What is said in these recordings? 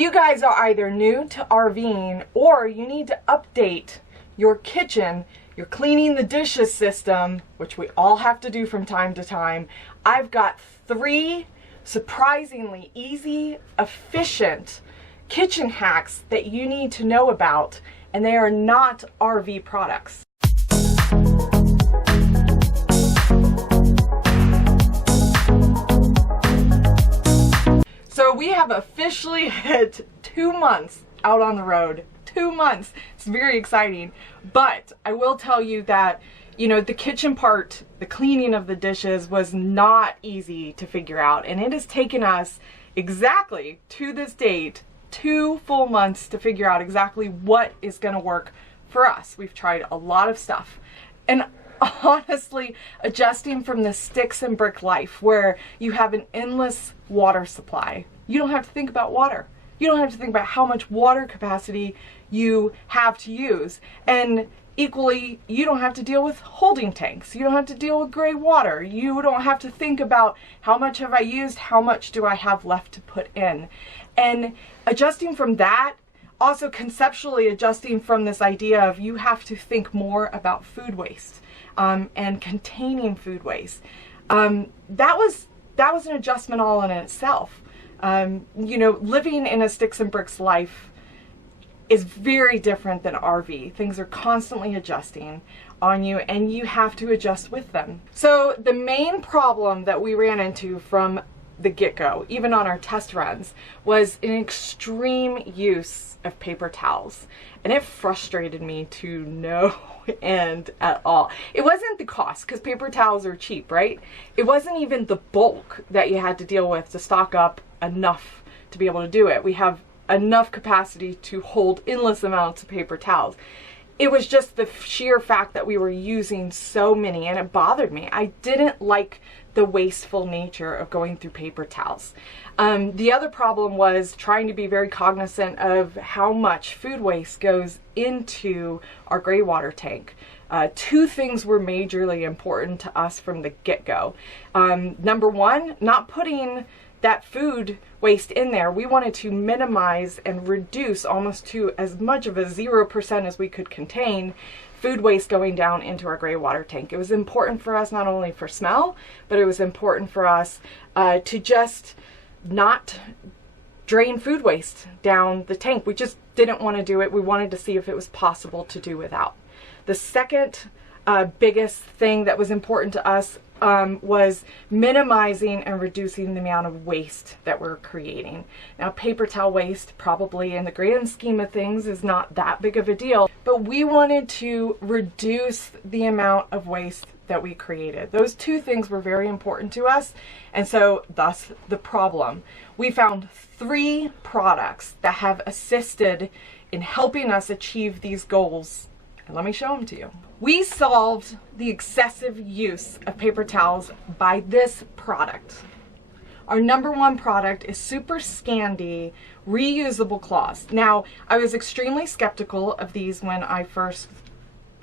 you guys are either new to RVing or you need to update your kitchen, you're cleaning the dishes system, which we all have to do from time to time, I've got 3 surprisingly easy, efficient kitchen hacks that you need to know about, and they are not RV products. So we have officially hit 2 months out on the road. 2 months. It's very exciting. But I will tell you that, you know, the kitchen part, the cleaning of the dishes was not easy to figure out. And it has taken us exactly to this date 2 full months to figure out exactly what is going to work for us. We've tried a lot of stuff. And honestly, adjusting from the sticks and brick life where you have an endless water supply, you don't have to think about water. You don't have to think about how much water capacity you have to use. And equally, you don't have to deal with holding tanks. You don't have to deal with gray water. You don't have to think about how much have I used, how much do I have left to put in. And adjusting from that, also conceptually adjusting from this idea of you have to think more about food waste and containing food waste. That was an adjustment all in itself. You know, living in a sticks and bricks life is very different than RV. Things are constantly adjusting on you and you have to adjust with them. So the main problem that we ran into from the get-go, even on our test runs, was an extreme use of paper towels. And it frustrated me to no end at all. It wasn't the cost, because paper towels are cheap, right? It wasn't even the bulk that you had to deal with to stock up enough to be able to do it. We have enough capacity to hold endless amounts of paper towels. It was just the sheer fact that we were using so many, and it bothered me. I didn't like the wasteful nature of going through paper towels. The other problem was trying to be very cognizant of how much food waste goes into our gray water tank. 2 things were majorly important to us from the get-go. Number one, not putting that food waste in there. We wanted to minimize and reduce almost to as much of a 0% as we could contain food waste going down into our gray water tank. It was important for us not only for smell, but it was important for us to just not drain food waste down the tank. We just didn't want to do it. We wanted to see if it was possible to do without. The second biggest thing that was important to us was minimizing and reducing the amount of waste that we're creating. Now, paper towel waste probably in the grand scheme of things is not that big of a deal, but we wanted to reduce the amount of waste that we created. Those 2 things were very important to us, and so thus the problem. We found 3 products that have assisted in helping us achieve these goals. And let me show them to you. We solved the excessive use of paper towels by this product. Our number 1 product is SUPERSCANDI reusable cloths. Now, I was extremely skeptical of these when I first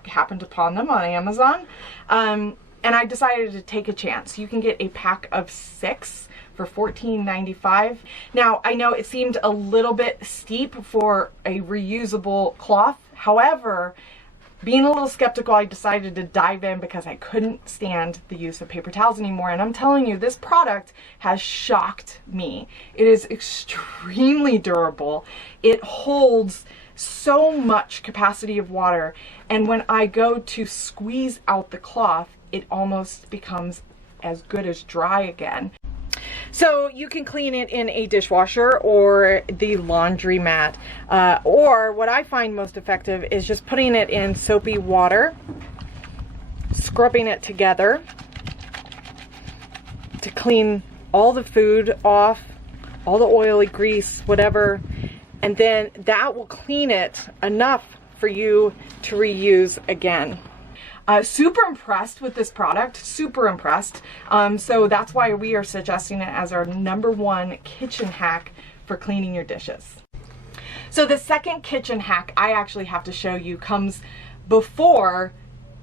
happened upon them on Amazon, and I decided to take a chance. You can get a pack of 6 for $14.95. Now, I know it seemed a little bit steep for a reusable cloth. However, being a little skeptical, I decided to dive in because I couldn't stand the use of paper towels anymore. And I'm telling you, this product has shocked me. It is extremely durable. It holds so much capacity of water. And when I go to squeeze out the cloth, it almost becomes as good as dry again. So you can clean it in a dishwasher or the laundromat, or what I find most effective is just putting it in soapy water, scrubbing it together to clean all the food off, all the oily grease, whatever, and then that will clean it enough for you to reuse again. Super impressed with this product, super impressed. So that's why we are suggesting it as our number 1 kitchen hack for cleaning your dishes. So the second kitchen hack I actually have to show you comes before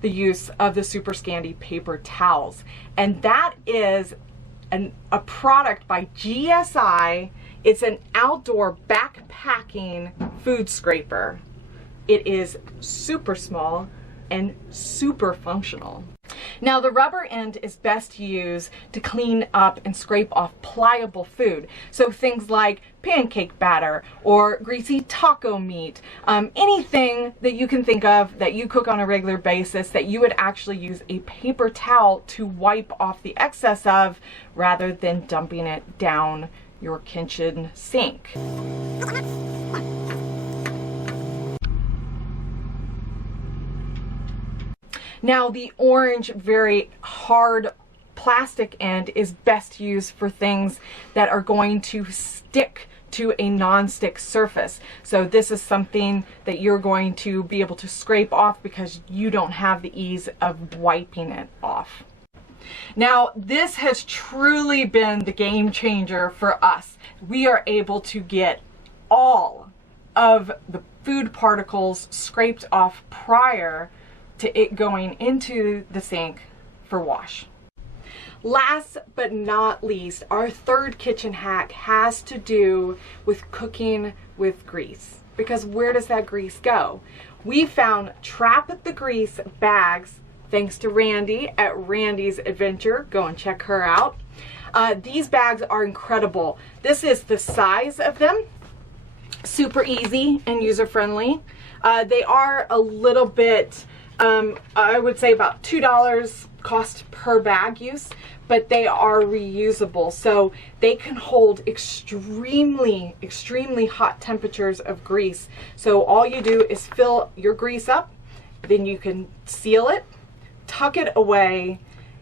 the use of the SUPERSCANDI paper towels. And that is a product by GSI It's an outdoor backpacking food scraper. It is super small and super functional. Now the rubber end is best used to clean up and scrape off pliable food. So things like pancake batter or greasy taco meat, anything that you can think of that you cook on a regular basis that you would actually use a paper towel to wipe off the excess of rather than dumping it down your kitchen sink. Now the orange, very hard plastic end is best used for things that are going to stick to a non-stick surface. So this is something that you're going to be able to scrape off because you don't have the ease of wiping it off. Now this has truly been the game changer for us. We are able to get all of the food particles scraped off prior to it going into the sink for wash. Last but not least, our third kitchen hack has to do with cooking with grease. Because where does that grease go? We found Trap the Grease bags, thanks to Randy at Randy's Adventure. Go and check her out. These bags are incredible. This is the size of them. Super easy and user-friendly. They are a little bit, I would say about $2 cost per bag use, but they are reusable, so they can hold extremely hot temperatures of grease. So all you do is fill your grease up, then you can seal it, tuck it away,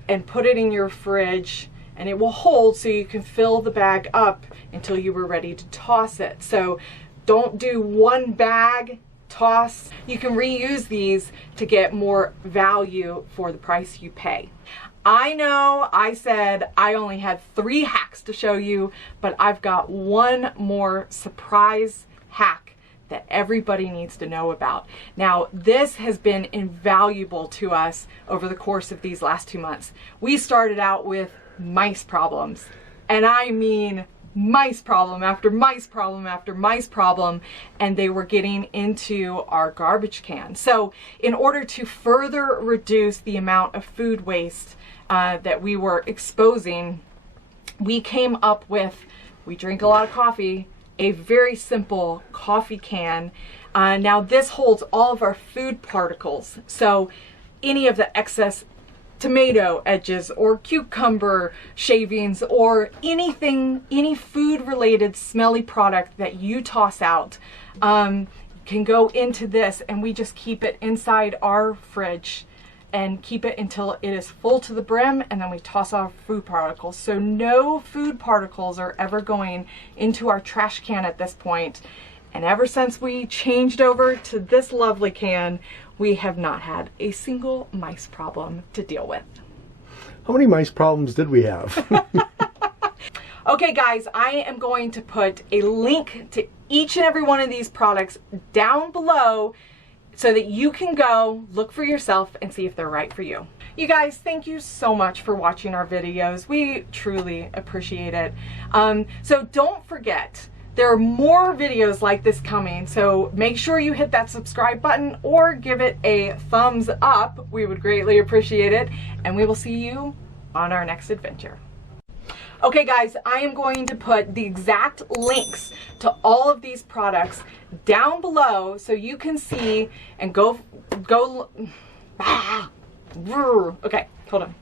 and put it in your fridge, and it will hold so you can fill the bag up until you were ready to toss it. So don't do one bag, toss. You can reuse these to get more value for the price you pay. I know I said I only had 3 hacks to show you, but I've got one more surprise hack that everybody needs to know about. Now, this has been invaluable to us over the course of these last 2 months. We started out with mice problems, and I mean mice problem after mice problem after mice problem, and they were getting into our garbage can. So in order to further reduce the amount of food waste that we were exposing, we came up with, we drink a lot of coffee, a very simple coffee can. Now this holds all of our food particles, so any of the excess tomato edges or cucumber shavings or anything, any food related smelly product that you toss out can go into this, and we just keep it inside our fridge and keep it until it is full to the brim, and then we toss our food particles. So no food particles are ever going into our trash can at this point. And ever since we changed over to this lovely can, we have not had a single mice problem to deal with. How many mice problems did we have? Okay guys, I am going to put a link to each and every one of these products down below so that you can go look for yourself and see if they're right for you. You guys, thank you so much for watching our videos. We truly appreciate it. So don't forget, there are more videos like this coming, so make sure you hit that subscribe button or give it a thumbs up. We would greatly appreciate it, and we will see you on our next adventure. Okay guys, I am going to put the exact links to all of these products down below so you can see and go, okay, hold on.